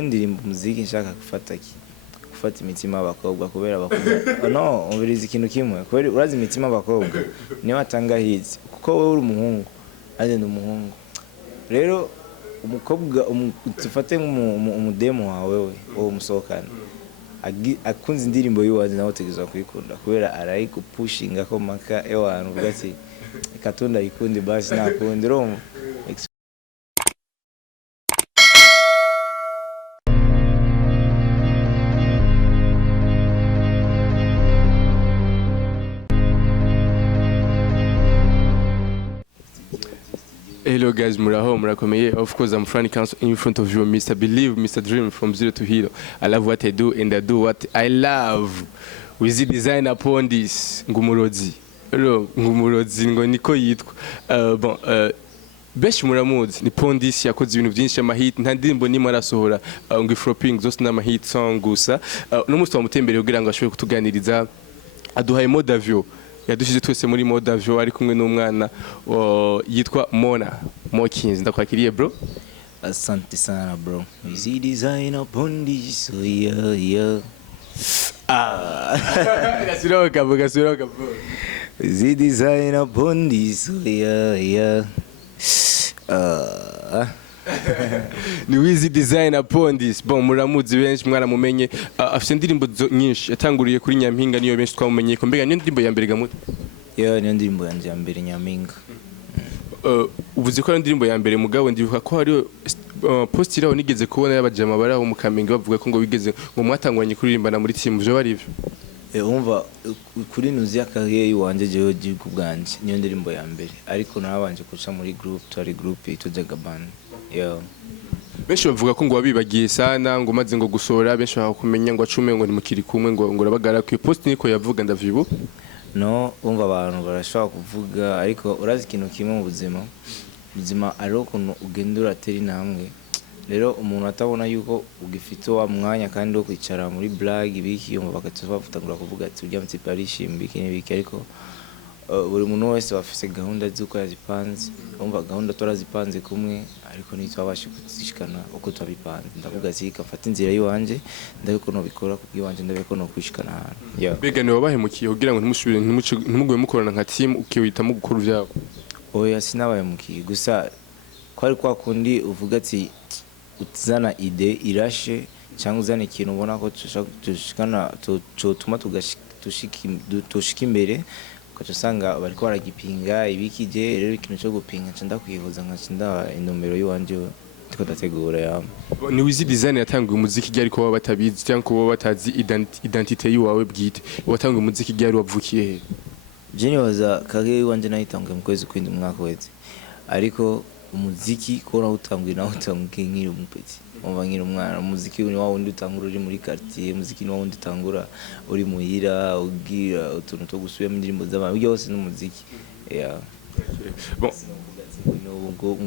Ndirimbo muziki nshaka gufata imitima y'abakobwa kubera abakobwa no umviriza ikintu kimwe kubera urazi imitima y'abakobwa niyo atanga hits kuko wowe uri umuhungu agenda umuhungu rero umukobwa tufate nk'umudemo wawe wowe umusohokana akunze indirimbo y'uwazi nawe utegerezwa kuyikunda kubera arayigupushinga ko maka ewana uvuga ati ikatunda ikundi basi nakundi urumva. Hello guys, murakomeye. Of course, I'm Franny Council in front of you, Mr. Believe, Mr. Dream from zero to hero. I love what I do and I do what I love. Wizz Designe upon this. Ngumurozi. Hello, ngumurozi ngo niko yitwa. Beshi muramuzi ni Pondis yakoze ibintu byinshi amahit nta ndirimbo nimwe arasohora ngo flopping zose n'amahit song gusa. N'umunsi wamutembere kugira ngo ashobore kutuganiriza aduhaye mode avio. Yadushize twese muri mode avio ari kumwe n'umwana yitwa Mokins. Ndakwakiriye bro. Asante sana bro. Wizz Designe upon this. Yeah. Gasiroka bro. Wizz Designe upon this. Yeah. Ni Wizz Designe upon this. Bon muramuzi benshi mwaramumenye afite indirimbo nyinshi yatanguriye kuri Nyampinga niyo benshi twamumenye ko mbega niyo ndirimbo ya mbere gamuta. Yeah, niyo ndirimbo yanjye ya mbere Nyampinga. Uvuze ko ari indirimbo ya mbere mugabo ndibuka ko hari post iraho nigeze kubona y'abajama baraho mu Kamenge bavuga ko ngo wigeze ngo mwatangwanye kuririmbana muri team byo bari byo. Umva kuri nuzi y'akahiye y'uwanje jewe gihugu bwanje niyo ndirimbo ya mbere ariko narabanje kuca muri group itujaga band. Yeah. Benshi bavuga ko ngo wabibagiye sana ngo maze ngo gusora benshi bakumenya ngo acume ngo ni mukiri kumwe ngo urabagara ku post niko yavuga ndavibo. No umva abantu barashaka kuvuga ariko urazi ikintu kimwe mu buzima ari ukuntu ugenda uratera intambwe. Rero umuntu atabona yuko ugifite wa mwanya kandi wo kwicara muri blague ibiki yumva bakatuvafutangura kuvuga ati urya mutsi parishimbi kinibiki ariko buri muntu wese bafise gahunda z'uko yazipanze. Umva gahunda torazipanze kumwe ariko nitwabashe kuzishikana uko twabipanze. Ndavuga ati kafata inzira yiwanje ndabiko no bikora kubwiwanje ndabiko no kwishikana hano. Bega ni wabahemukiye kugira ngo ntimusubire ntimugwe mukorana nka team ukiwita mu gukora ivyabo. Oya sinabahemukiye gusa kwari kwa kundi uvuga ati utizana ide irashe cyangwa uzana ikintu ubona ko tushikana tuma tushika imbere ukacusanga bariko baragipinga ibikije rero ikintu cyo gupinga nca kwihuza nka inumero y'uwanje tiko dategura yama. Ni Wizz Designe yatanguye umuziki ryari ko baba batabizi cyangwa ko baba batazi identité y'uwawe bwite. Watanguye umuziki ryari wavukiye he? Jeni waza kage y'uwanje nayitanguye mu kwezi kw'indwi umwaka weze ariko umuziki kora utanguye naho utanguye nkiri umupeti umva nkiri umwana. Umuziki ni wawo utangura uri muri quartier, umuziki ni wawo utangura uri muhira ugira utuntu to gusubira mu ndirimbo z'abantu byose n'umuziki. Yeah. Bon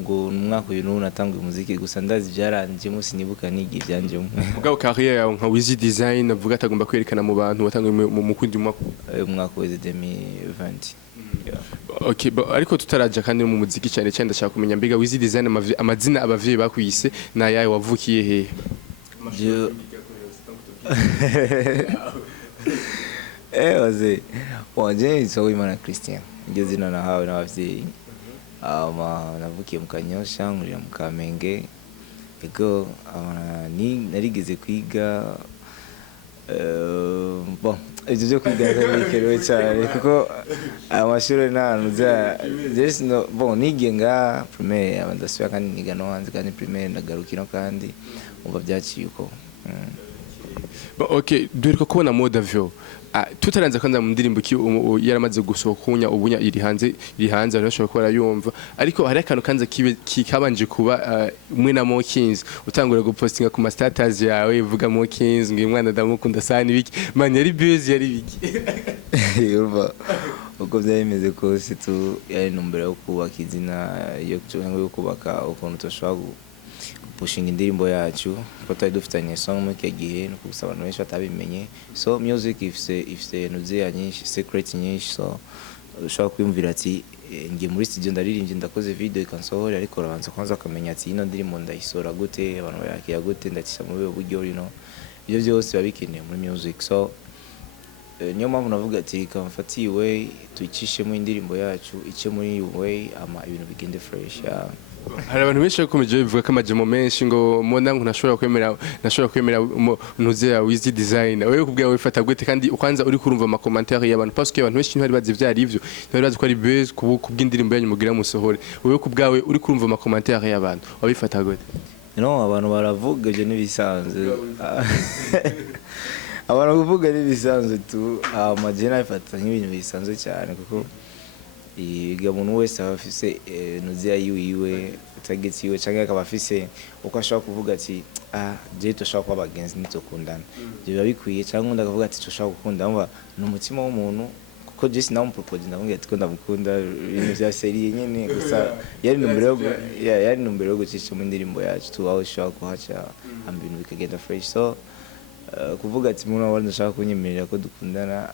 ngo umwaka uyu n'ubu natanguye umuziki gusa ndazi byaranje mu sinibuka nigi byanje mu bwa career yawe nka Wizz Designe avuga atagomba kwerekana mu bantu watanguye mu kundi umwaka wa 2020. Yeah. Okay, ariko tutaraja kandi mu muziki cyane cyane ndashaka kumenya mbega Wizz Designe amazina abavyeyi bakwise na yaye wavukiye he? Waze wanje so Imana Christian ngeze zina nahawe n'abavyeyi navukiye mu Kanyosha ngurira mu Kamenge ego narigeze kwiga bon ibyo byo kwiga bikerewe cyane kuko amashuri ntanuza just no bon nigenga primaire abandasubira kandi niga no hanze kandi primaire ndagarukino kandi umva byaciye uko. Okay, duheruka kubona mode avio tutaranze kwanza mu ndirimbo ki yaramaze gusohokunya ubunya iri hanze arashobora ko arayumva ariko hari akantu kanze kikabanje kuba mwe na Mokins utangura gupostinga ku status yawe uvuga Mokins ngo umwana ndamukunda sana ibiki man yari buzz yari biki yumva uko byayimeze kose tu yari numbere yo kubaka izina yo kubaka ukuntu toshobora pushing indirimbo yacu ko twari dufitanye song mu gihe no kubusaba abantu benshi batabimenye so music ifise nuze nyinshi secret nyinshi so ushaka kwiyumvira ati ngiye muri studio ndaririmbye ndakoze video ikansohora ariko rabanza kwanza akamenya ati ino ndirimbo ndayisora gute abantu bayakiya gute ndacisha mu buryo ibyo byose babikeneye muri music. So niyo mpamvu navuga ati kamfatiwe tuyicishemo indirimbo yacu ice muri yiwe ama ibintu bigende fresh. Hari abantu benshi bakomeje bivuga ko amajemo menshi ngo mona ngo ntashobora kwemera ntuze ya Wizz Designe. Wewe kubwa wifata gute kandi ukwanza uri kurumva ama commentaire y'abantu parce que abantu benshi ntibari bazi vyari ivyo ntibari bazi ko ari buzz kubw'indirimbo yanyu mugira musohore. Wewe kubwawe uri kurumva ama commentaire y'abantu wabifata gute? No, abantu baravuga je nibisanzwe abantu kuvuga nibisanzwe tu amajena ifata nk'ibintu bisanzwe cyane kuko iga umuntu wese afise nuziya yiwe target yiwe cyangwa akaba afise uko ashaka kuvuga ati je toshaka kwa bagenzi nitokundana biba bikwiye cyangwa ndakavuga ati toshaka gukunda mba n'umutima w'umuntu kuko je sinamu propose ndamubwira ati ko ndamukunda ibintu bya serie nyene gusa yari numbere yo gucisha mu ndirimbo yacu tu aho shaka kuhaca ambintu bikagenda fresh. So kuvuga ati umuntu wari ndashaka kunyemerera ko dukundana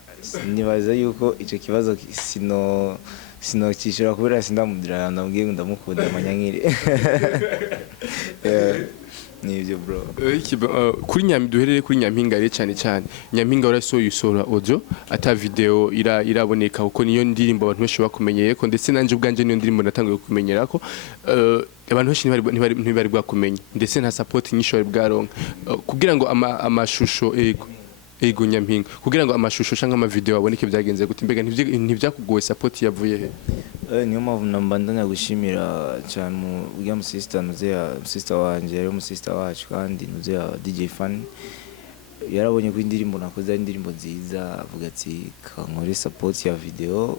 nibaza yuko ico kibazo sinokishira kubera sindamudira ndamubwiye ngo ndamukunda amanyankire nivyo bro. Kuri duherere kuri Nyampinga rero cyane Nyampinga warasohoye usora audio ata video iraboneka uko niyo ndirimbo abantu benshi bakumenyeye ko ndetse nanje ubwanje niyo ndirimbo natangiye kumenyera ko abantu benshi ntibari bwakumenye ndetse nta support nyinshi bari bwaronka kugira ngo amashusho ego Nyampinga kugira ngo amashusho cyangwa ama video aboneke byagenze gute mbega ntibyakugoye support yavuye he? Niyo mpamvu nambandanya gushimira cyane mu bya sister wanje yari sister wacu kandi nuze ya DJ Fan yarabonye ko indirimbo nakoze indirimbo nziza avuga ati kankore support ya video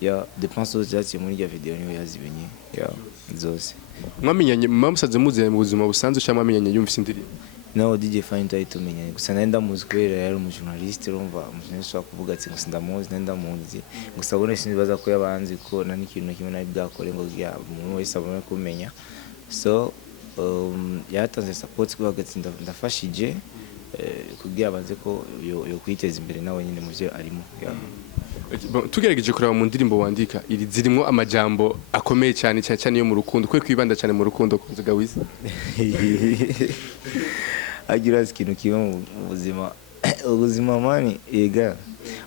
ya dépense zose muri ya video niyo yazibenye ya zose. Mwamenyanye mamusaze muze mu buzima busanzwe cyangwa mwamenyanye yumvise indirimbo? No, DJ Fan tumenye gusa nenda muzi kubera yari umujournaliste urumva umujournaliste wa kuvuga ati gusa ndamuzi nenda muzi gusa abone sinibaza ko yabanzi ko nani kintu kimwe nabi bwakore ngo ya umuntu wese abone kumenya. So yatanze support kuba gati ndafashije kugira abanze ko yo kwiteza imbere nawe nyine mu byo arimo. Tugerageje kuraba mu ndirimbo wandika iri zirimo amajambo akomeye cyane yo mu rukundo kwe kwibanda cyane mu rukundo kunziga Wizz agira ikintu kiba mu ubuzima mani ega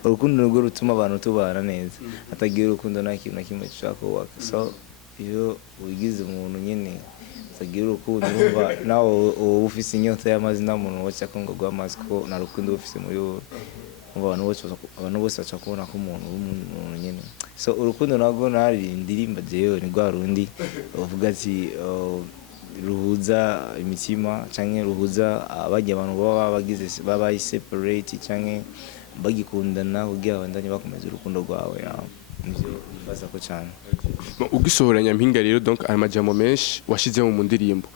urukundo rwo rutuma abantu tubana neza atagira urukundo nta kintu na kimwe gishaka kubaka. So iyo wigize umuntu nyine atagira urukundo urumva nawe ufise inyota y'amazi nta muntu wacha ko ngo gwamazi ko na rukundo ufise muri wowe abantu bose bacha kubona ko umuntu w'umuntu nyine. So urukundo nago nari indirimba jewe ni gwa rundi uvuga ati ruhuza imitima canke ruhuza abajya abantu baba bagize baba separate canke bagikundana kugira abandanye bakomeza urukundo rwawe nivyo bibaza ko cyane. Ugisohora Nyampinga rero donc amajambo menshi washize mu ndirimbo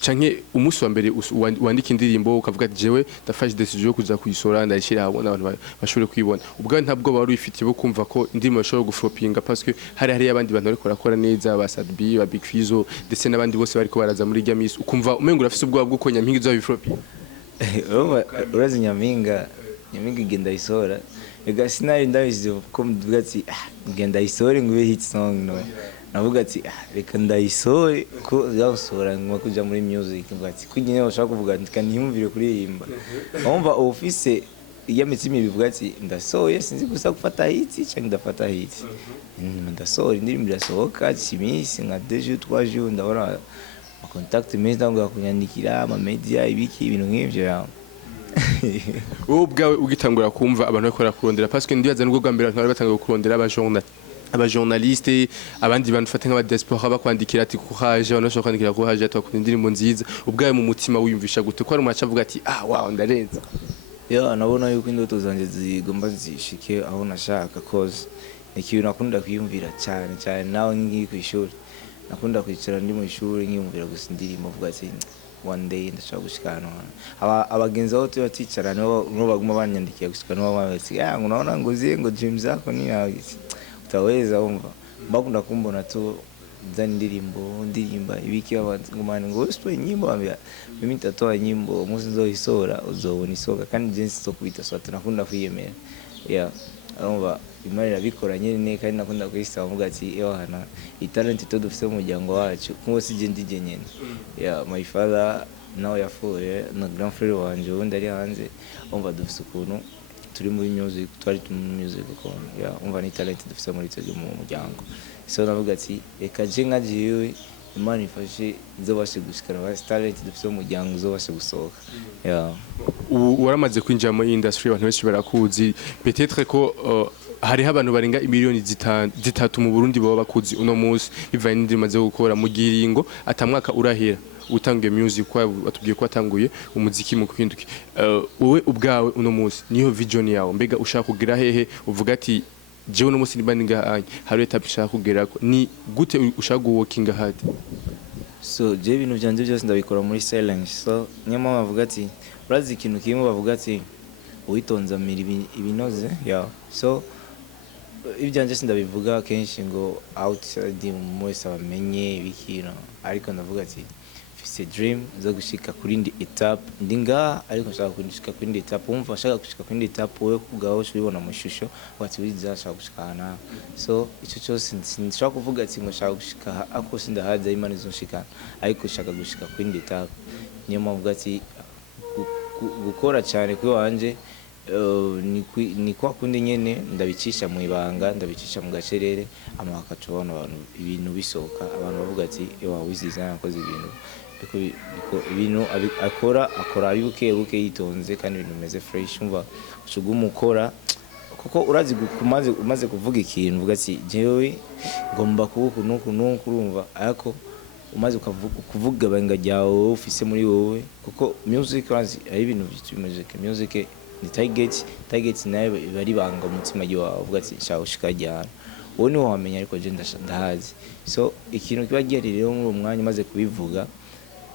canke umunsi wa mbere wandika indirimbo ukavuga ati jewe ndafashe decision yo kuza kuyisora ndayishira abona abantu bashobore kwibona ubwo ntabwo bari ufitiye bo kumva ko indirimbo bashobora guflopinga parce que hari abandi bantu bariko barakora neza ba Sadbi ba Big Fizo ndetse n'abandi bose bariko baraza muri Gamis ukumva umengo urafise ubwo bwo ko Nyampinga izo biflopinga. Urazi Nyampinga igenda isora ega sinari ndabizi ko mvuga ati ngenda isore ngo ibe hit song no navuga ati reka ndayisore ko yazosora ngo kuja muri music mvuga ati kunyine bashaka kuvuga ati kaniyumvire kuririmba umva office iya mitima bivuga ati ndasoye sinzi gusa gufata hit cyangwa ndafata hit ndasohora indirimbo irasohoka kimisi nka 2 jours 3 jours ndabona contact message ndanga kunyandikira ama media ibiki ibintu nk'ivyo ya wowe ubwawe ugitangura kumva abantu bakora kurondera parce que ndibaza nubwo gwambere abantu batanga kurondera abajournaliste abandi bantu fate nk'aba diaspora bakwandikira ati courage abantu bashaka kwandikira courage atwakunda indirimbo nziza ubwawe mu mutima wiyumvisha gute ko ari umacha avuga ati wow ndarenza nabona yuko indoto zanje zigomba zishike aho nashaka cause ikintu nakunda kwiyumvira cyane nawe ngiye ku ishuri nakunda kwicara ndi mu ishuri nkiyumvira gusa indirimbo avuga ati one day ndashaka gushikana abagenzi aho tuticara no baguma banyandikiye gushikana bamwe ngo naona ngozi ngo James zako ni utaweza umva bakunda kumbona tu ndirimba ibiki abantu ngumana ngo usitwe nyimbo ambia mimi nitatoa nyimbo muzi nzoisora uzobona isoka kandi jensi zo kubita so tunakunda kwiyemera arumva Imana irabikora nyine kandi nakunda kuyisaba mvuga ati hana italent to dufite mu muryango wacu kuko sije ndije nyene my father nawe yapfuye na grand frère wanje ubundi ari hanze umva dufite ukuntu turi muri music twari muri music ukuntu umva ni talent dufite muri twe mu muryango so navuga ati reka je nkagiye Imana ifashe nzobashe gushikana ba talent dufite mu muryango zobashe gusohoka waramaze kwinjira muri industry abantu benshi barakuzi peut-être ko hariho abantu barenga imiliyoni zitatu mu Burundi baba bakuzi uno munsi bivanye n'indirimbo zo gukora mu giringo atamwaka urahera utangiye music kwa watubwiye ko atanguye umuziki mu kwinduki wowe ubwawe uno munsi niyo vision yawe mbega ushaka kugira hehe uvuga ati jewe uno munsi niba ninga hari etape ushaka kugera ni gute ushaka working hard so je ibintu byanje byose ndabikora muri silence so nyama bavuga ati urazi ikintu kimwe bavuga ati uwitonza mira ibinoze so ibyanje sindabivuga kenshi ngo outside mwese bamenye bikira ariko ndavuga ati fise dream zo gushika kuri ndi etape ndinga ariko nshaka gushika kuri ndi etape umva nshaka gushika kuri ndi etape we kugaho ubibona mu shusho wati wizashaka gushikana so ico cyose sinshaka kuvuga ati ngo nshaka gushika ako sindahaza Imana izonshikana ariko nshaka gushika kuri ndi etape niyo mpamvu ati gukora cyane kuri wanje ni kwa kundi nyene ndabicisha mu ibanga ndabicisha mu gacerere amaka cobona abantu ibintu bisoka abantu bavuga ati Wizz Designe yakoze ibintu akora ari buke yitonze kandi ibintu bimeze fresh umva ushuguma ukora kuko urazi umaze kuvuga ikintu uvuga ati jewe ngomba kubuku urumva ariko umaze kuvuga banga ryawe ufise muri wowe kuko music ari ibintu music ni target nayo bari banga umutima wawe uvuga ati nshaka gushika ryana wowe ni wamenya ariko je ndahazi so ikintu kiba gihari rero muri umwanya umaze kubivuga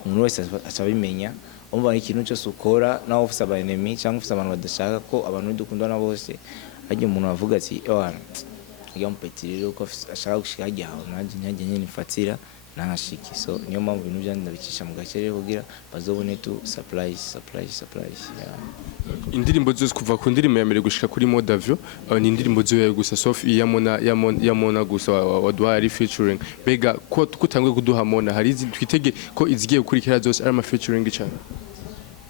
umuntu wese acabimenya umva ikintu cyose ukora nawe ufise abanemi cyangwa ufise abantu badashaka ko abantu dukundana bose ajye umuntu avuga ati iyo mpeti rero ko ashaka gushika ryana nanjye nyine nifatira nashiki so niyo mpamvu ibintu byandi ndabicisha mu gacerere kugira bazobone tu surprise indirimbo zose kuva ku ndirimbo ya mbere gushika kuri Modavio ni indirimbo zoye gusa sauf yamona gusa wadwa ari featuring bega ko kutangwe kuduha mona hari twitege ko izigiye gukurikira zose ari ama featuring cyane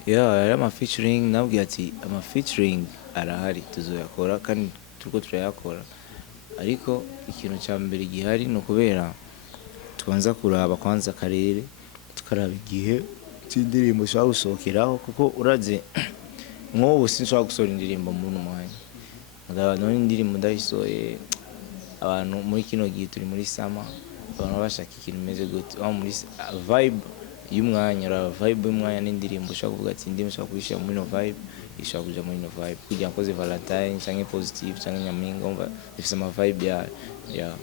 ari ama featuring nabwiye ati ama featuring arahari tuzoyakora kandi turiko turayakora ariko ikintu cya mbere gihari no kubera tubanza kuraba kwanza karere tukaraba igihe cy'indirimbo ushaka gusohokeraho kuko uraze nk'ubu sinshaka gusohora indirimbo mu mwanya ndabona indirimbo ndayisohoye abantu muri kino gihe turi muri sama abantu bashaka ikintu meze gute muri vibe y'umwanya n'indirimbo ushaka kuvuga ati indirimbo ushaka kuyishyira muri no vibe ishaka kuja muri no vibe kugira ngo Valentine cyangwa positive cyangwa nyaminga umva ifise ama vibe ya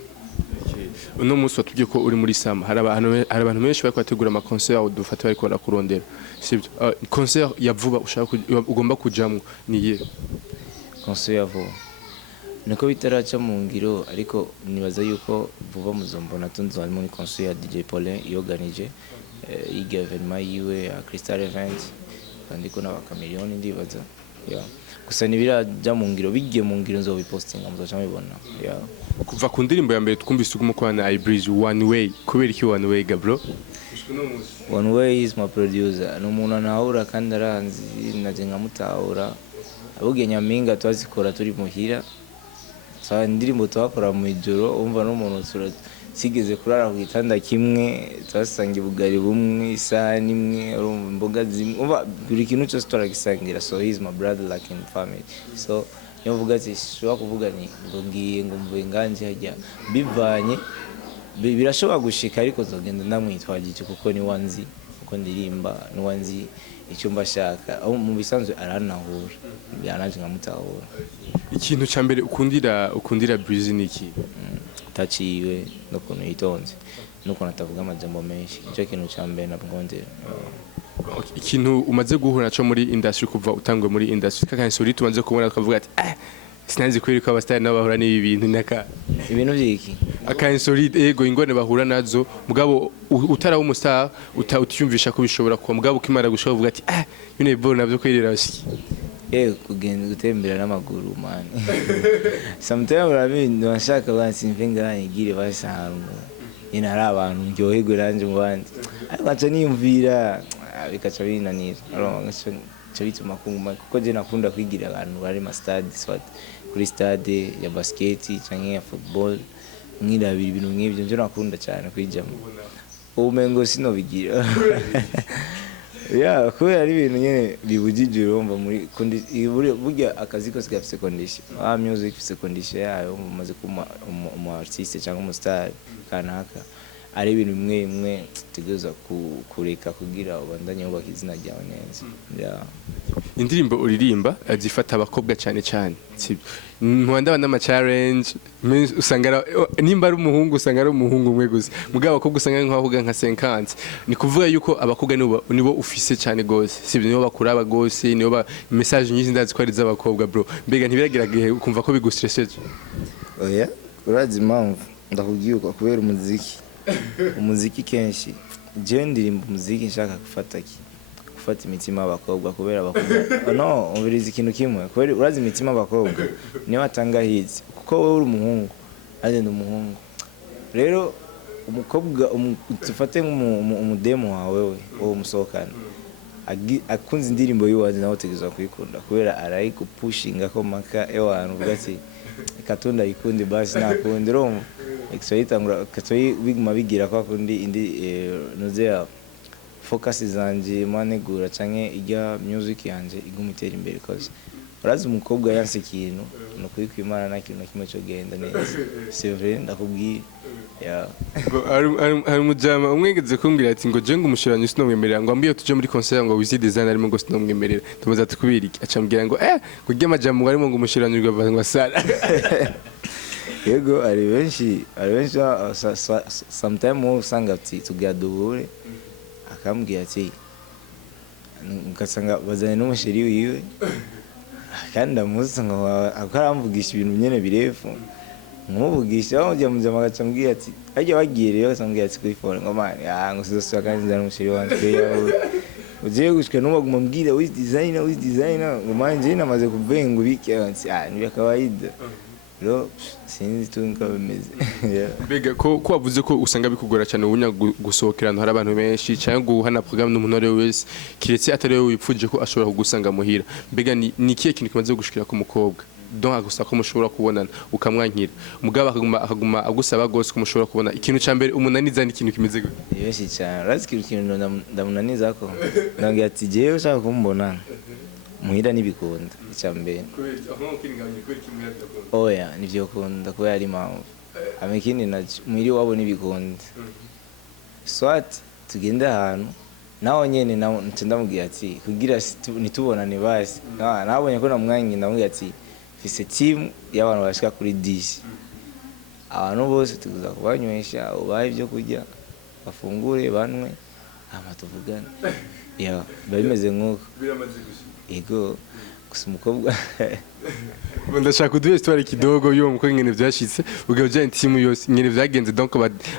uno munsi watubwiye ko uri muri sama hari abantu benshi bari kwategura ama concert aho dufata bari kora kurondera sibyo concert ya vuba ushaka ugomba kujamwo niye concert ya vuba niko bitaraca mu ngiro ariko nibaza yuko vuba muzombona tunzo ari muri concert ya DJ Paulin yoganije yiga evenement yiwe ya Crystal Event kandi ko n'abakamiliyoni ndibaza gusa nibiraja mu ngiro bigiye mu ngiro nzobipostinga muzoca mubibona kuva ku ndirimbo ya mbere twumvise ugumukwana iBreeze One Way kubera iki One Way gabro One Way is my producer no umuntu anahura kandi aranzi naje nkamutahura abuge nyaminga twazikora turi muhira sa indirimbo twakora mu ijoro umva no muntu sigeze kurara ku gitanda kimwe twasanga ibugari bumwe isahani imwe urumva imboga zimwe umva buri kintu cyose twaragisangira so he is my brother like in family so yo vuga ati shobora kuvuga ni ngo ngiye ngo mvuye nganje hajya bivanye birashobora gushika ariko zogenda ndamwitwagije kuko ni wanzi kuko ndirimba ni wanzi icyo mbashaka aho mu bisanzwe aranahura byanaje nkamutahura ikintu cya mbere ukundira Breezy niki taciwe no kuntu yitonze no kuntu atavuga amajambo menshi icyo kintu cya mbere nabwondera ikintu umaze guhura naco muri industry kuva utangwe muri industry kakansuri tubanze kubona tukavuga ati sinanzi kweri ko abastar n'abahura n'ibi bintu naka ibintu byiki akansuri ego ingone bahura nazo mugabo utara umustar utiyumvisha ko bishobora kuba mugabo kimara gushaka uvuga ati bine bo navyo kwerera bashiki kugenda gutembera n'amaguru man sometimes urabindi washaka bansimve nganye gire basanzwe ina hari abantu ndyoherwe ranje mu bandi ariko aca niyumvira bikaca binanira aronga cyo bituma kuko je nakunda kwigira abantu bari ma stade swat kuri stade ya basket canke ya football nkirabira ibintu nk'ibyo nje nakunda cyane kwijamo umengo sino bigira kubera ari ibintu nyene bibujije urumva muri burya akazi kose gafise condition music ifise condition yayo umaze kuma umu artiste cyangwa umu star kanaka ari ibintu bimwe tegeza kureka kugira ubandanye ubaka izina ryawe neza indirimbo uririmba zifata abakobwa cyane cyane ntwanda n'ama challenge usanga nimba ari umuhungu usanga ari umuhungu umwe gusa mugabo abakobwa usanga nk'abavuga nka 50 ni kuvuga yuko abakobwa nibo ufise cyane gose sibyo nibo bakuraba gose nibo message nyinshi ndazi ko ari z'abakobwa bro mbega ntibiragiragiye ukumva ko bigustresseje oya urazi impamvu ndakubwiye uko kubera umuziki kenshi je ndirimba umuziki nshaka gufata imitima y'abakobwa kubera abakobwa no ubiriza ikintu kimwe kubera urazi imitima y'abakobwa niyo batanga hits kuko wowe uri umuhungu agenda umuhungu rero umukobwa tufate nk'umudemo wawe wowe umusohokana akunze indirimbo y'uwazi nawe utegerezwa kuyikunda kubera arayikupushinga ko maka abantu uvuga ati ikatunda ikunde basi nakundi romo exoyitangura biguma bigira kwa kundi indi nozea focus zanje manegura canke ijya music yanje iguma itera imbere cause urazi umukobwa yanse ikintu no kuyikwimana na kintu kimwe cyo genda neza c'est vrai ndakubwiye ari mujama umwegeze kumbwira ati ngo je ngo umushiranye sinomwemerera ngo ambiye tuje muri concert ngo Wizz Designe arimo ngo sinomwemerera tumaze ati kubira iki acambwira ngo kugira amajambo arimo ngo umushiranye ngo sara yego ari benshi sometimes usanga ati tugaduhure akambwira ati ngasanga bazanye n'umushiri wiwe kandi amusanga akaramvugisha ibintu nyene birefu nkumuvugisha bamujya mu jama gacambwira ati ajya bagiye rero akambwira ati kuri phone ngo man ngo sizosubira kandi nzana umushiri wanje yawe ugiye gushika n'ubaguma mbwira Wizz Designe ngo manje namaze kuvenga ubike ati ni kawaida rero sinzi tunga bimeze mbega ko wavuze ko usanga bikugora cyane ubunya gusohokerana hari abantu benshi cyangwa guhana program n'umuntu wese kiretse atari we wipfuje ko ashobora kugusanga muhira mbega ni kiye kintu kimaze gushikira ku mukobwa donc agusa ko mushobora kubonana ukamwankira mugabo akaguma agusaba gose ko mushobora kubona ikintu cyambere umunaniza ni ikintu kimeze gute yeshi cyane urazi ikintu ndamunaniza ko ndangira ati jewe ushaka kumbona muhira nibikunda icyambere oya nivyo kunda ko yari impamvu amekini na muhiri wabo nibikunda swat tugenda ahantu naho nyene ndamubwira ati kugira nitubonane basi nabonye ko namwanyi ndamubwira ati fise team y'abantu bashika kuri 10 abantu bose tuza kubanywesha ubaye ibyo kurya bafungure banwe tuvugane babimeze nk'uko ego gusa umukobwa ndashaka kuduha histoire kidogo yo muko ngene vyashitse ugavye team yose ngene vyagenze donc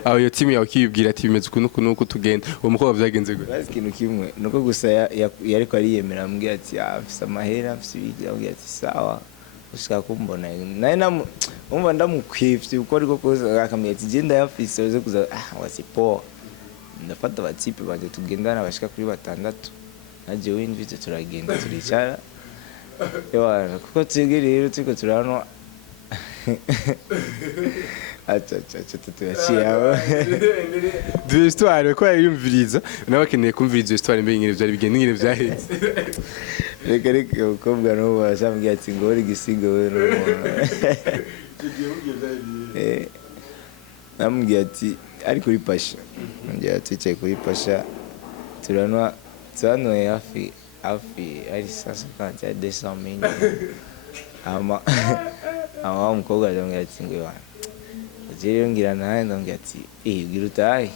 aho yo team yawe kibwira ati bimeze kunuko tugenda uwo mukobwa vyagenze gute basi kintu kimwe nuko gusa yariko ariyemera ambwira ati afisa amahera afisa ibiki ambwira ati sawa ushaka kumbona naye umva ndamukwifye uko ariko koza akamye ati genda yafise uze kuza wasipo ndafata batipe banje tugendana bashika kuri 6 naje winvite turagenda turicara Ewana kuko twebwe rero turiko turano acha tuyaciye abo de histoire ko yumviriza nabakeneye kumviriza histoire mbe ngene vyari bigende ngene vyahetse reka ukobwa no bashambye ati ngo uri gisigo we no namubwiye ati ari kuri pasha ngiye twicaye kuri pasha turano hafi ari sasa kandi 200,000 ama umukobwa arambwira ati ngo wana rero ngira nawe ndambwira ati ugira utahe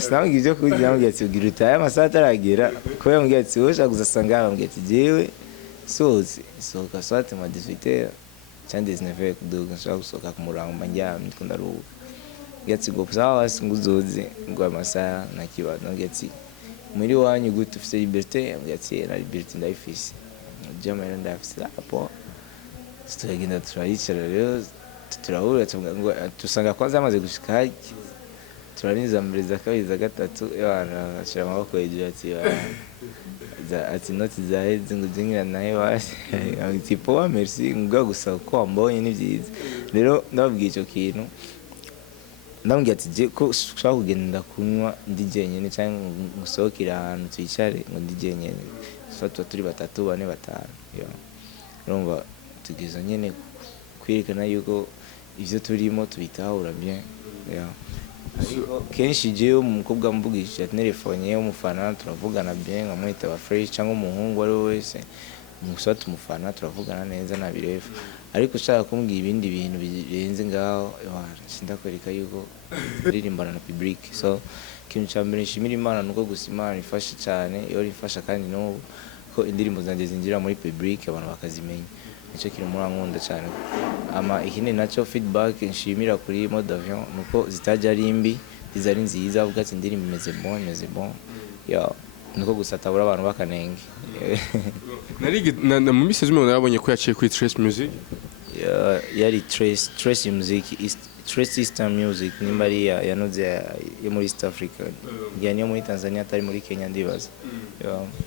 sinamubwira ibyo kurya ndambwira ati ugira utahe amasaha ataragera ko yambwira ati wowe ushaka kuzasanga ndambwira ati jewe sohoka swate ma 18h cyangwa 19h kuduga nshaka gusohoka ku murango manjyamye ndiko ndaruhuka ngira ngo sawa singuzoze ngo amasaha nakibazo ndambwira ati muri wanyu gute ufite liberté ndambwira ati na liberté ndayifise jamani ndafise hapo tutagenda turayicara rero turahura ngo tusanga kwanza amaze gushika haki turanizamuriza kabiri za gatatu yana ashira amaboko hejuru ati noti zaheze ngo zingira naye wasi ati poa merci ngo gusa ko ambonye ni byiza rero ndababwiye icyo kintu ndambwiye ati je ko ushaka kugenda kunywa ndi jenyene cyangwa ngusohokira ahantu twicare ngo ndi jenyene so turi batatu bane batanu urumva tugeza nyene kwerekana yuko ivyo turimo tubitahura bien kenshi jewe umukobwa mvugisha telefone y'umufana turavugana bien nkamwita ba fresh cyangwa umuhungu ari wese musa tumufana turavugana neza na birefu ariko ushaka kumbwira ibindi bintu birenze ngaho sindakwereka yuko ndirimbana na public so kintu cyambere nshimira Imana nuko gusa Imana ifasha cyane iyo ifasha kandi no ko indirimbo zanjye zinjira muri public abantu bakazimenya nicyo kintu murankunda cyane ama ikindi nacyo feedback nshimira kuri mode avion nuko zitajya ari mbi zizari nziza avuga ati indirimbo imeze bon nuko gusa atabura abantu bakanenge mu message mwe nabonye ko yaciye kuri Trace Music yari Trace Music Trace Eastern Music nimba ari yanoze yo muri East Africa yani muri Tanzania atari muri Kenya ndibaza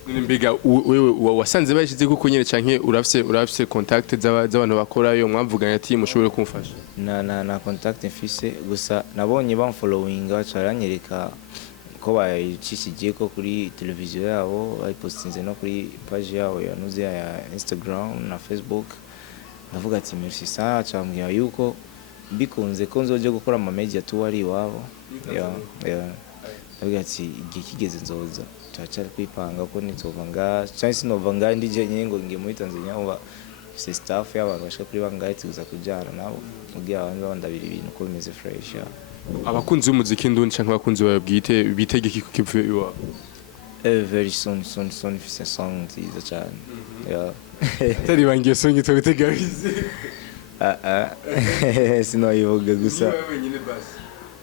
mbega wewe wasanze bashize kuko nyene canke urafise contact z'abantu bakora yo mwavuganye ati mushobore kumfasha na contact mfise gusa nabonye following bacaranyereka ko bayicishije ko kuri televiziyo yabo bayipostinze no kuri page yabo yanoze ya Instagram na Facebook ndavuga ati merci sana cyambwiye yuko bikunze ko nzoje gukora ama media tu wari wabo ndavuga ati igihe kigeze nzoza turacyari kwipanga ko nitova nga chance nova nga ndije nyengo ngiye muri Tanzania uba se staff y'abantu bashaka kuri bangaye tuza kujyana nabo mugiye abantu bandabira ibintu ko bimeze fresh abakunzi b'umuziki ndundi canke abakunzi babwite bitegeke kukivuye iwa very soon fise song nziza cyane tari bangiye song itobitegarize sinoyivuga gusa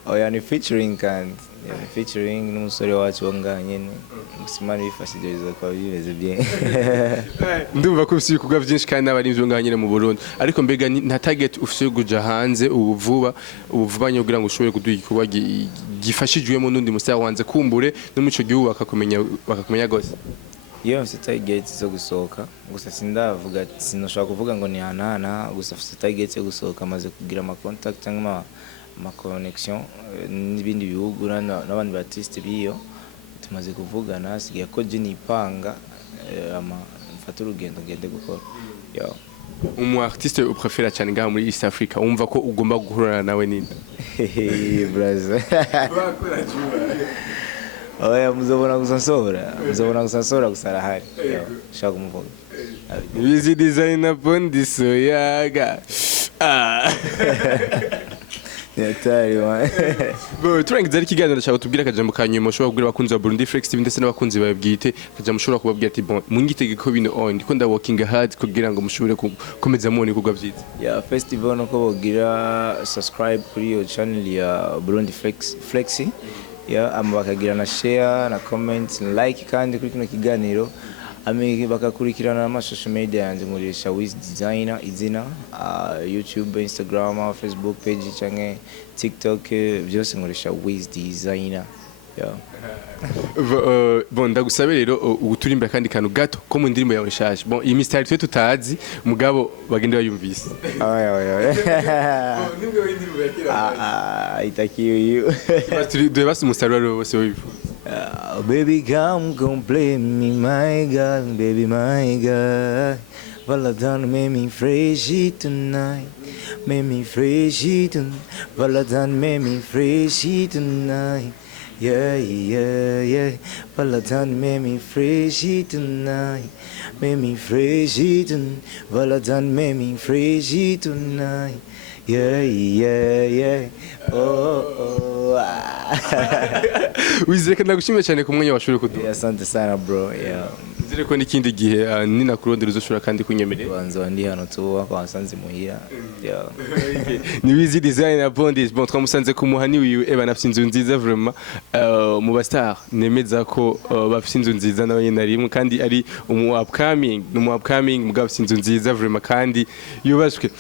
oya ni featuring kandi featuring n'umusore wacu wonga nyene musimani bifashije kwa bimeze bien ndumva ko bisi kuga byinshi kandi n'abari byo nganyene mu Burundi ariko mbega nta target ufise kuja hanze ubuvubanye kugira ngo ushobore kuduha igikorwa gifashijwemo n'undi musaya wanze kumbure no mu ico gihugu bakakumenya gose iyo mfite target zo gusohoka gusa sindavuga sinoshaka kuvuga ngo ni hanana gusa mfite target yo gusohoka maze kugira ama contact cyangwa ma connection n'ibindi bihugu n'abandi artiste biyo tumaze kuvugana sigiye ko je nipanga mfata urugendo ngende gukora umu artiste uprefera cyane ngaha muri East Africa umva ko ugomba guhurana nawe ninde brother oya muzobona gusansora gusara hari shaka kumuvuga Wizz Designe bondi soyaga yatari wa bo turangiza ikiganiro ndashaka tubwira akajambo kanyuma ushobora kubwira abakunzi ba Burundi Flex TV ndetse n'abakunzi babwite akajambo ushobora kubabwira ati bon mungitegeko bino on ndiko nda working hard kugira ngo mushobore gukomeza mubone kugwa byiza ya festival no ko bogira subscribe kuri yo channel ya Burundi Flex bakagira na share na comment na like kandi kuri kino kiganiro bakakurikirana na social media yanjye nkoresha Wizz Designe izina YouTube, Instagram, Facebook page cyangwa TikTok byose nkoresha Wizz Designe bon ndagusabe rero uturimba kandi kantu gato ko mu ndirimbo yawe nshaje bon iyi mystère twe tutazi mugabo bagende bayumvise nibwo w'indirimbo yakira itakiyo turi basi umusaruro wose wifuza baby come play me my girl baby my girl Valadan make me fresh tonight make me fresh tonight Valadan make me fresh tonight yeah Valadan make me fresh tonight make me fresh tonight Valadan make me fresh tonight yeah oh wizeka ndagushimye cyane ku mwanya washobora kuduha asante sana bro nizere ko n'ikindi gihe ninakurondera uzoshobora kandi kunyemerera banza bandi hano tuba kwasanze muhira ni Wizz Designe na Bondage bon twamusanze ku muhani wiwe banafite inzu nziza vraiment mu bastar nemeza ko bafite inzu nziza nawe nyine arimo kandi ari upcoming mugabo afite inzu nziza vraiment kandi yubashwe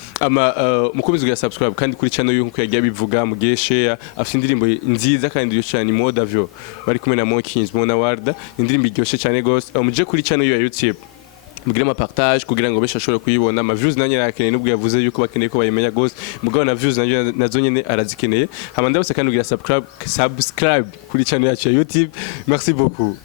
mukomeze kugira subscribe kandi kuri channel y'uko yagiye bivuga mugiye share afite indirimbo nziza kandi yo cyane mode avyo bari kumwe na Mokins Mona Warda indirimbo iryoshe cyane gose muje kuri channel ya YouTube mugire ama partage kugira ngo beshashobore kuyibona ama views nanye nakeneye nubwo yavuze yuko bakeneye ko bayimenya gose mugabo na views nazo nyene arazikeneye hama ndabose kandi kugira subscribe kuri channel yacu ya YouTube merci beaucoup